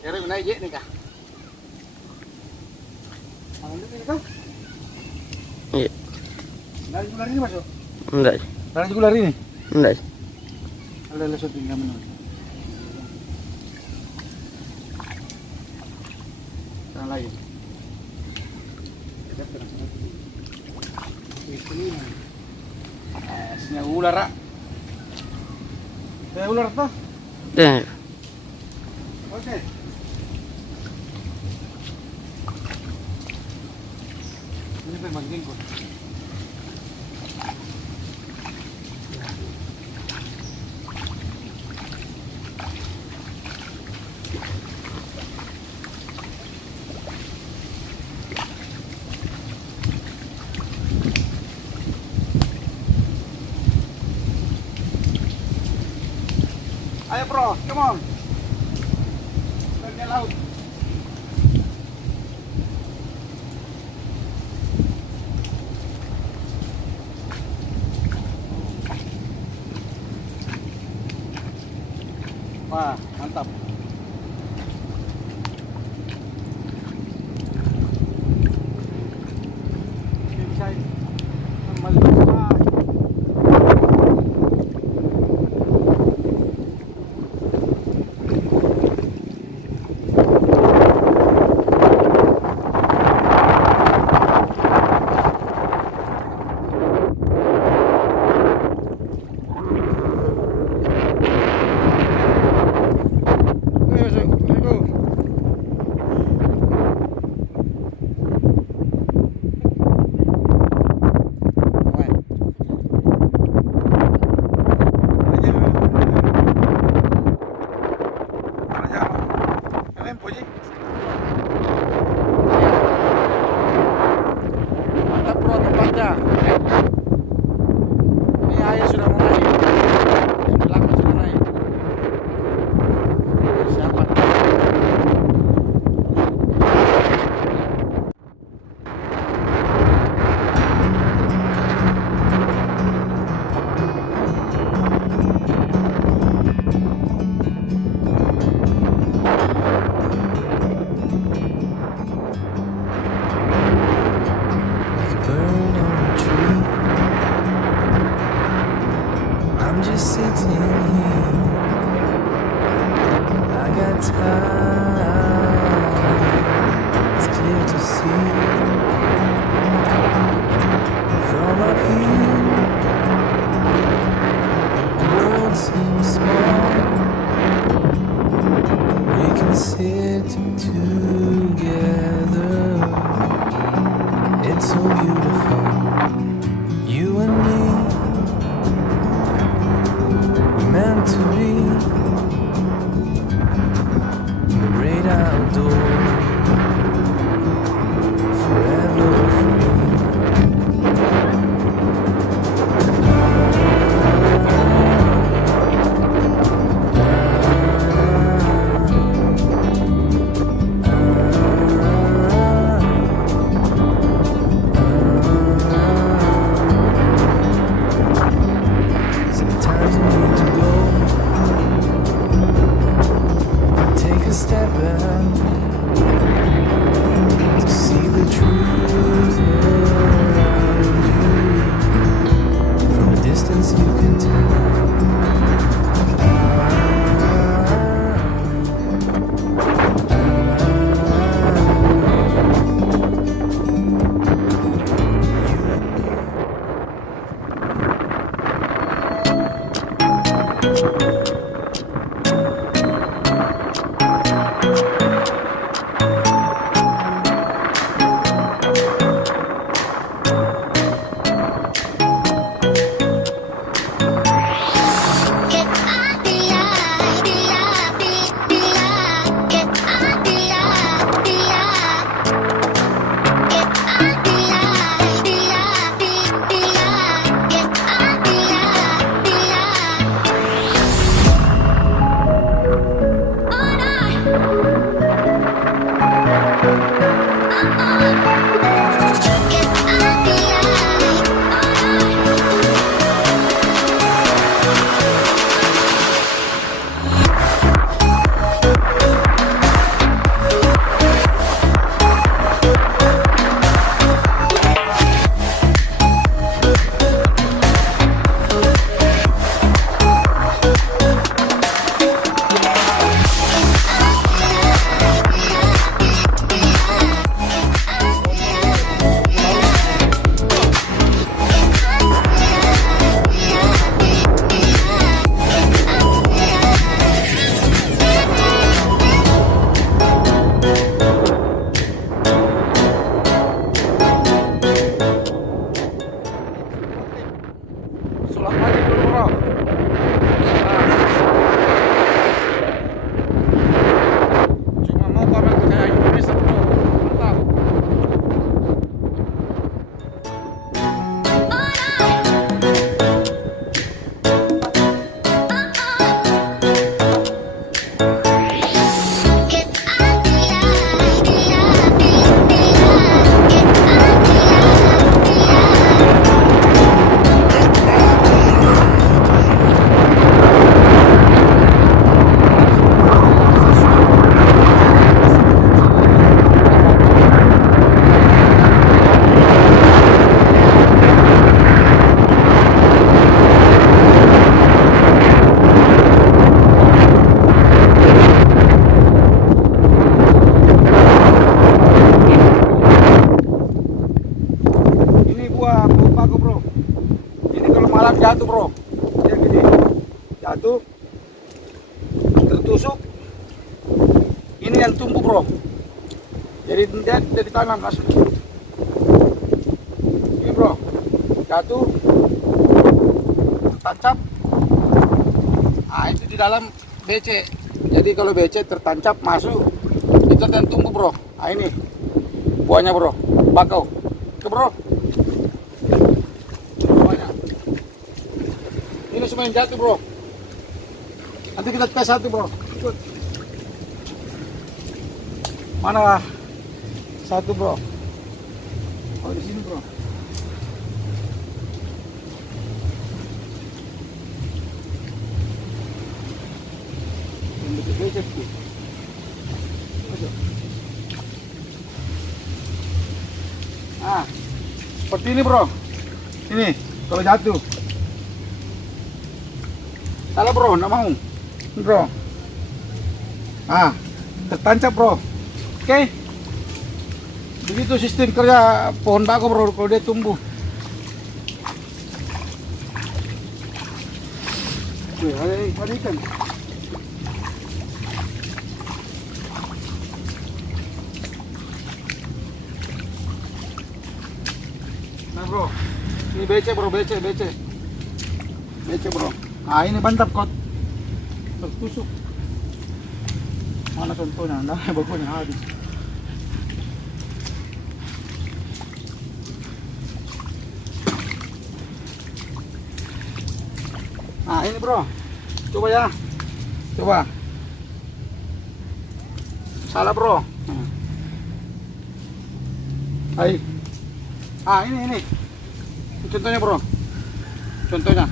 Kira naik je nih kah? Mana ini kau? Iya. Dari bulan ini masuk? Enggak. Dari bulan ini? Enggak. Ada lesot tinggal menurut. Yang lain. Ini. Esnya ular rak. Ular tuh. Ya. Oke. Ini memang jenggot. Ayo bro, come on. Ke laut. Wah, mantap. Bisa kembali. Mantap bro tempatnya. Ini air sudah mulai. Yang belakang sudah naik. Siapa? I'm just sitting here. I got time. It's clear to see from up here. The world seems small. We can sit together. It's so beautiful. You and me. Meant to be in the great outdoors, forever free. Sometimes you need to go. Take a step back to see the truth around you. From a distance you can tell. ini yang tumbuh bro. Jadi dia ditanam langsung. Ini bro, jatuh, tertancap. Ah itu di dalam BC. Jadi kalau BC tertancap masuk, itu yang tumbuh bro. Ah ini buahnya bro, bakau. Ke bro. Buahnya. Ini semua yang jatuh bro. Nanti kita tes satu bro. Ikut. Mana satu bro? Oh di sini bro. Yang becek tuh. Ah, seperti ini bro. Ini kalau jatuh. Salah bro, nggak mau. Ini, bro. Ah, tertancap bro. Oke. Begitu sistem kerja pohon bakau bro kalau dia tumbuh. Wih, ada ikan. Nah bro, ini BC bro, BC bro. Ah ini mantap kot, tertusuk. Mana contohnya? Nah, bakunya habis. Nah ini bro, coba ya, coba. Salah bro. Hai. Ah ini contohnya bro, contohnya.